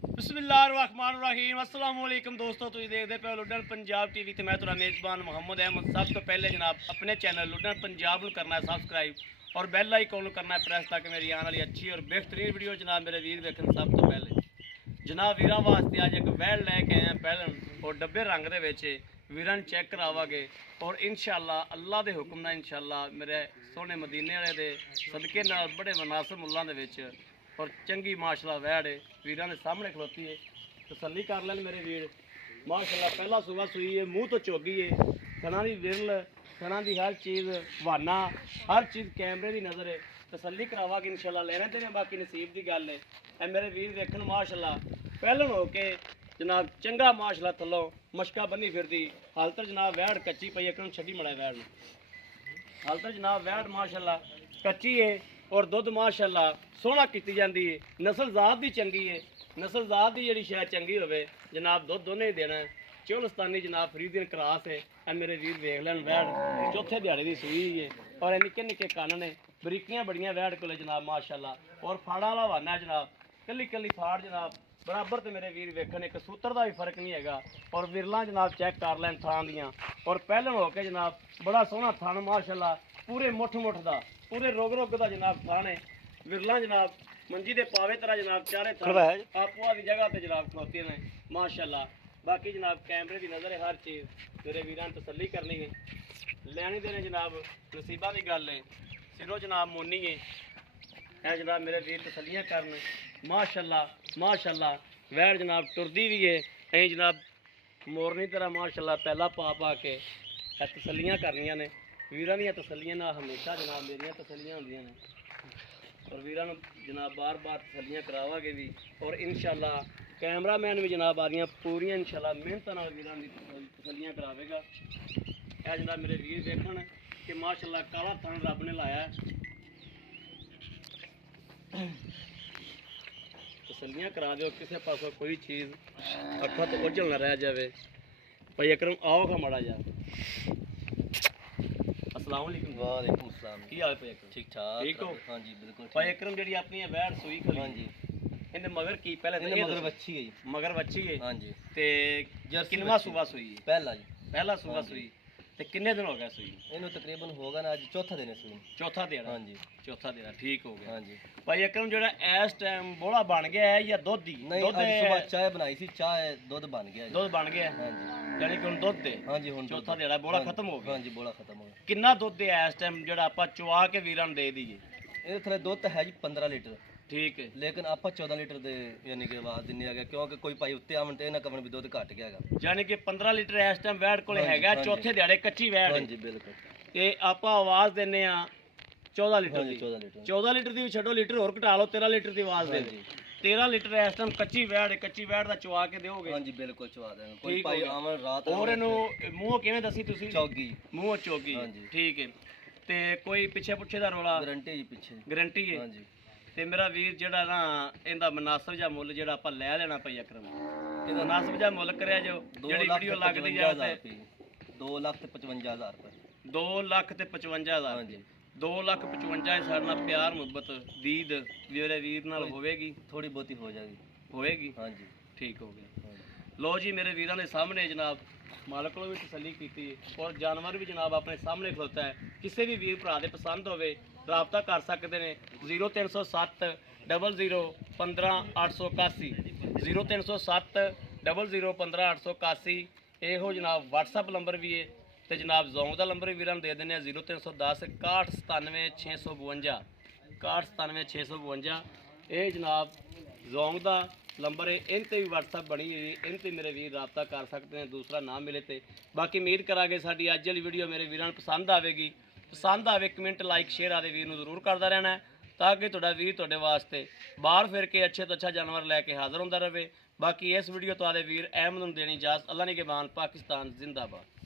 बिस्मिल्लाहिर्रहमानिर्रहीम अस्सलाम वालेकुम दोस्तों, तुम देखते पे लुडन पंजाब टीवी ते मैं तुहाडा मेज़बान मोहम्मद अहमद। सब तो पहले जनाब अपने चैनल लुडन पंजाब को करना है सब्सक्राइब और बैल आइकन को करना है प्रेस, ताकि मेरी आने वाली अच्छी और बेहतरीन वीडियो जनाब मेरे वीर देखन। सब तो पहले जनाब वीरां वास्ते अज एक वैल लैके आए पहलन और डब्बे रंग दे विच वीरां चेक करावांगे और इंशाअल्लाह अल्लाह के हुक्म नाल इंशाअल्लाह मेरे सोहने मदीने वाले दे सदके नाल बड़े मुनासिब मुल्लां दे विच और चंगी माशाअल्लाह वैड़ है वीरां दे सामने खलोती है। तसल्ली कर लैन मेरे वीर। माशाअल्लाह पहला सूबा सुई है, मुँह तो चोगी है, सना की विरल सना की हर चीज़ वाना हर चीज़ कैमरे की नज़र है। तसल्ली करावा कि इंशाअल्लाह लेने देने बाकी नसीब की गल है। मेरे वीर देखन माशाअल्लाह पहलन हो के जनाब चंगा माशाअल्लाह थलों मशका बनी फिरदी हाल तक जनाब वैड़ कच्ची पई है। छड्डी मड़ा वैड़ हाल तक जनाब वैड़ माशाअल्लाह कच्ची है और दुध माशाअल्लाह सोहना की जाती है। नस्ल जात की चंगी है, नस्ल जात की जी शायद चंगी हो जनाब दुध दोने ही देना है। चौलस्तानी जनाब फरीदियन क्रास है। मेरे वीर देख लैन वैड़ चौथे दिहाड़े की सूई है और निक्के निक्के कन्न ने बरीकियां बड़ियां वैड़ को जनाब माशाअल्लाह और फाड़ा वाला वाना है जनाब कली कली फाड़ जनाब बराबर। तो मेरे वीर वेखन एक सूत्र का भी फर्क नहीं है और विरला जनाब चेक कर लैन थान दियाँ और पहलन हो के जनाब बड़ा सोहना थान माशाअल्लाह पूरे मुठ मुठ का पूरे रोग रोग का जनाब थान है। विरला जनाब मंजी दे पावे तरह जनाब चारे आपो आदि जगह पर जनाब खलोती ने माशाअल्लाह। बाकी जनाब कैमरे की नज़र है हर चीज़ मेरे वीरां तसल्ली करनी है लैनी देने जनाब नसीबा की गल है। सिरों जनाब मोनी है जनाब मेरे वीर तसल्लियाँ करन माशाअल्लाह माशाअल्लाह। वैड़ जनाब टुरदी भी है ऐ जनाब मोरनी तरह माशाअल्लाह पहला पा पा के तसल्लियाँ करनियां ने। वीरां दी तसल्लियां ना हमेशा जनाब मेरियां तसल्लियां होंदियां ने और वीरां जनाब बार बार तसल्लियां करावांगे भी और इंशाअल्लाह कैमरा मैन भी जनाब आदियाँ पूरियां इंशाअल्लाह मेहनत नाल वीरां दी तसल्लियां करावेगा। यह जनाब मेरे वीर देखन कि माशाअल्लाह काला थन रब ने लाया तसल्लियां करा दो किसी पासों कोई चीज़ अखा तो उजल ना रह जाए। भाई अकरम आओ खा माड़ा जा। अस्सलाम वालेकुम। वालेकुम अस्सलाम। की हाल भाई अकरम? ठीक ठाक। ठीक हो? हाँ जी बिल्कुल ठीक। भाई अकरम जी अपनी वैड़ सूई खली हाँ जी इन्हें मगर की पहले इन्हें मगर बच्ची गई। मगर बच्ची है हाँ जी ते किन्नवा सूबा सूई है? पहला जी पहला सूबा सूई ते किन्ने दिन हो गए सूई? इन्हों तकरीबन होगा ना अज चौथा दिन है सूई। चौथा दिन। हाँ जी चौथा दिन ठीक हो गया। हाँ जी भाई अकरम जो इस टाइम बोला बन गया है या दुध ही? नहीं दुध आज सुबह चाय बनाई थी, चाय दूध बन गया। दुध बन गया हाँ जी यानी कि हुण दुध दे? हाँ जी हुण चौथा दिन बोला खत्म हो गया। हाँ जी बोला खत्म हो गया। किन्ना दुध है इस टाइम जो आप चुआ के वीरां नूं दे दीए? ये थले दुध है जी 15 लीटर ठीक है लेकिन आप 14 लीटर दे यानी कि आवाज दिने आ गया क्योंकि कोई भाई उत्ते आवन ते ना कवन भी दुध घट गया है। यानी कि 15 लीटर इस टाइम वैड़ कोले हाँ जी, हैगा हाँ जी। चौथे दिहाड़े कच्ची वैड़ हाँ है जी बिल्कुल। ते आपां आवाज़ दिंदे आ 14 लीटर हाँ जी दी। 14 लीटर 14 लीटर दी भी छड्डो लीटर होर घटा लो 13 लीटर की आवाज़ हाँ दे जी 13 लीटर इस टाइम कच्ची वैड़ है। कच्ची वैड़ दा चुआ के दोगे? हाँ जी बिल्कुल चवा देंगे कोई ठीक हो भाई गया। आवन रात और इनू मूँह किवें दसी तुसी? चौगी मूँह चौगी हाँ जी। ठीक है ते कोई पिछे पुछे दा रौला? गारंटी जी पीछे। गारंटी है हाँ जी ते मेरा वीर जेड़ा ना इंदा मुनासिब जा मुੱਲ जेड़ा आपां लै लेना पई अकरम ਇਹਦਾ मुनासिब जा मुੱਲ करिया जो जेड़ी वीडियो लगदी जा ते 2,55,000 रुपए 2,55,000 हाँ जी 2,55,000 ਸਾਡੇ ਨਾਲ ਪਿਆਰ ਮੁਹੱਬਤ ਦੀਦ ਮੇਰੇ ਵੀਰ ਨਾਲ ਹੋਵੇਗੀ? थोड़ी बहुती हो जाएगी। ਹੋਵੇਗੀ हाँ जी ਠੀਕ ਹੋ ਗਿਆ। हाँ जी। ਲੋ ਜੀ ਮੇਰੇ ਵੀਰਾਂ ਦੇ ਸਾਹਮਣੇ ਜਨਾਬ ਮਾਲਕ ਨੂੰ ਵੀ ਤਸੱਲੀ ਕੀਤੀ ਹੈ ਔਰ ਜਾਨਵਰ ਵੀ ਜਨਾਬ ਆਪਣੇ ਸਾਹਮਣੇ ਖਲੋਤਾ ਹੈ। ਕਿਸੇ ਵੀ ਵੀਰ ਭਰਾ ਦੇ ਪਸੰਦ ਹੋਵੇ ਰਾਬਤਾ ਕਰ ਸਕਦੇ ਨੇ 0307 00 15 881 0307 00 15 881 ਇਹੋ ਜਨਾਬ WhatsApp ਨੰਬਰ ਵੀ ਹੈ ਤੇ ਜਨਾਬ ਜ਼ੋਂਗ ਦਾ ਨੰਬਰ ਵੀ ਵੀਰਾਂ ਨੂੰ ਦੇ ਦਿੰਦੇ ਆ 0310 61 652 61 652 ਇਹ ਜਨਾਬ ਜ਼ੋਂਗ ਦਾ नंबर है। इन ते भी WhatsApp बनी हुई इन ते मेरे वीर रबता कर सकते हैं दूसरा ना मिले तो। बाकी उम्मीद करा साडी अज वाली वीडियो मेरे वीरां नूं पसंद आएगी। पसंद आए कमेंट लाइक शेयर आदि वीर नूं जरूर करता रहना है ताकि तुहाडा वीर तुहाडे वास्ते बाहर फिर के अच्छे तो अच्छा जानवर लैके हाज़र होंदा रहे। बाकी इस वीडियो तो आदे वीर अहमद नूं देनी इजाज़त। अल्लाह ने के मान पाकिस्तान जिंदाबाद।